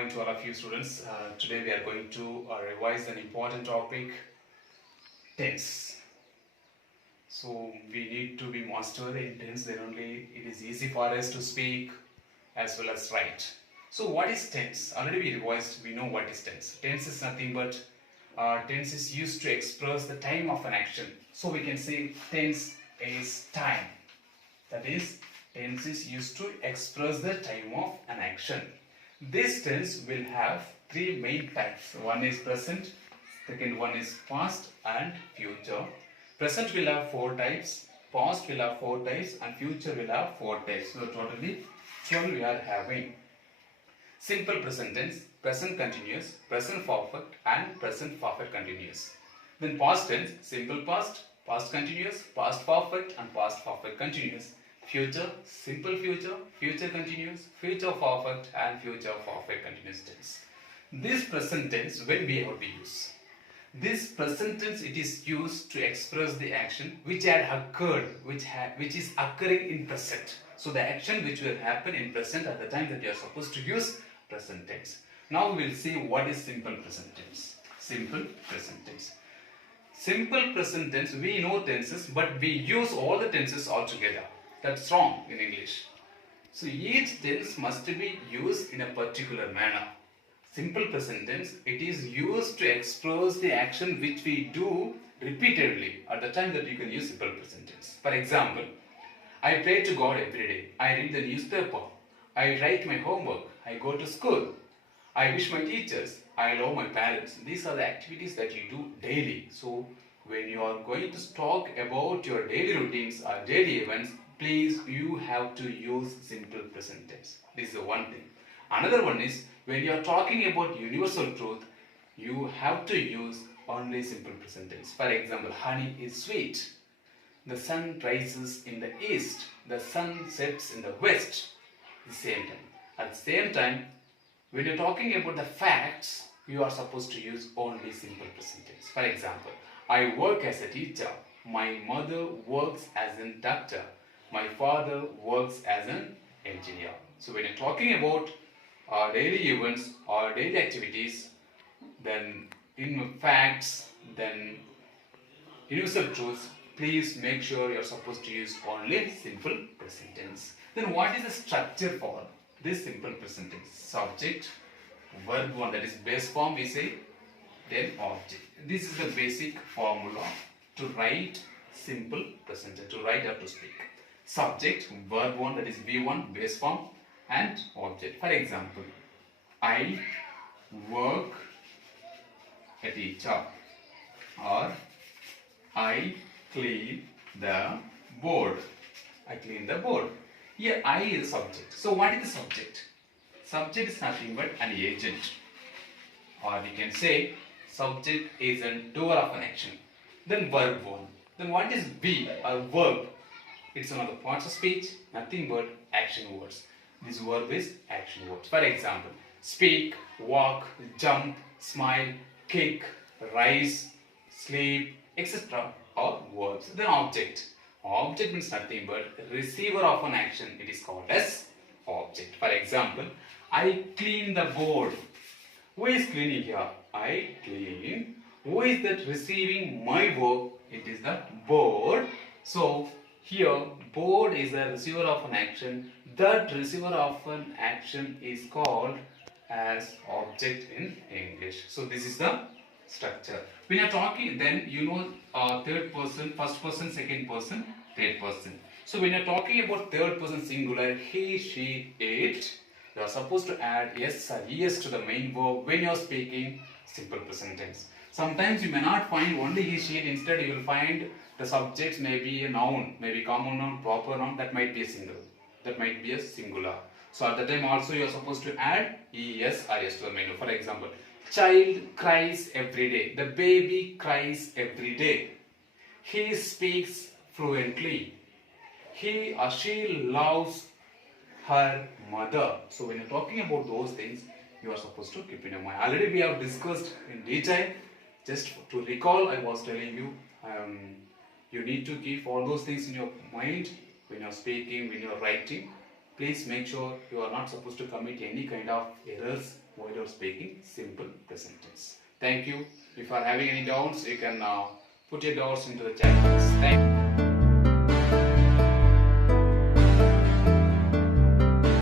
morning to all of you students. Today we are going to revise an important topic, tense. So we need to be master in tense, then only it is easy for us to speak as well as write. So what is tense? Already we revised, we know what is tense. Tense is nothing but tense is used to express the time of an action. So we can say tense is time. That is, tense is used to express the time of an action. This tense will have three main types. One is present, second one is past and future. Present will have four types, past will have four types and future will have four types. So totally 12 we are having. Simple present tense, present continuous, present perfect and present perfect continuous. Then past tense, simple past, past continuous, past perfect and past perfect continuous. Future, simple future, future continuous, future perfect and future perfect continuous tense. This present tense when we have to use. This present tense it is used to express the action which had occurred, which is occurring in present. So the action which will happen in present at the time that you are supposed to use present tense. Now we will see what is simple present tense. Simple present tense. Simple present tense, we know tenses but we use all the tenses altogether. That's wrong in English. So each tense must be used in a particular manner. Simple present tense, it is used to express the action which we do repeatedly at the time that you can use simple present tense. For example, I pray to God every day. I read the newspaper. I write my homework. I go to school. I wish my teachers. I love my parents. These are the activities that you do daily. So when you are going to talk about your daily routines or daily events, please you have to use simple present tense. This is the one thing. Another one is when you are talking about universal truth, you have to use only simple present tense. For example, honey is sweet. The sun rises in the east. The sun sets in the west. At the same time. At the same time, when you are talking about the facts, you are supposed to use only simple present tense. For example, I work as a teacher. My mother works as a doctor. My father works as an engineer. So when you're talking about our daily events or daily activities, then in facts, then universal truths, please make sure you're supposed to use only simple present tense. Then what is the structure for this simple present tense? Subject, verb one, that is base form we say, then object. This is the basic formula to write simple present tense, to write or to speak. Subject, verb 1, that is V1, base form, and object. For example, I work a teacher, or I clean the board. I clean the board. Here I is subject. So what is the subject? Subject is nothing but an agent, or we can say subject is a doer of an action. Then verb 1. Then what is V or verb? It's one of the parts of speech, nothing but action words. This verb is action words. For example, speak, walk, jump, smile, kick, rise, sleep, etc. are verbs. Then object. Object means nothing but receiver of an action. It is called as object. For example, I clean the board. Who is cleaning here? I clean. Who is that receiving my work? It is the board. So here, board is a receiver of an action. That receiver of an action is called as object in English. So this is the structure. When you are talking, then you know third person, first person, second person, third person. So when you are talking about third person singular, he, she, it, you are supposed to add yes or es to the main verb when you are speaking simple present tense. Sometimes you may not find only he, she, it. Instead you will find the subject may be a noun, maybe common noun, proper noun, that might be a single. That might be a singular. So at the time also you are supposed to add es or s to the main. For example, child cries every day. The baby cries every day. He speaks fluently. He or she loves her mother. So when you're talking about those things, you are supposed to keep in your mind. Already we have discussed in detail. Just to recall, I was telling you, you need to keep all those things in your mind when you're speaking, when you're writing. please make sure you are not supposed to commit any kind of errors while you are speaking simple present tense. Thank you. If you are having any doubts, you can put your doubts into the chat box. Thank you.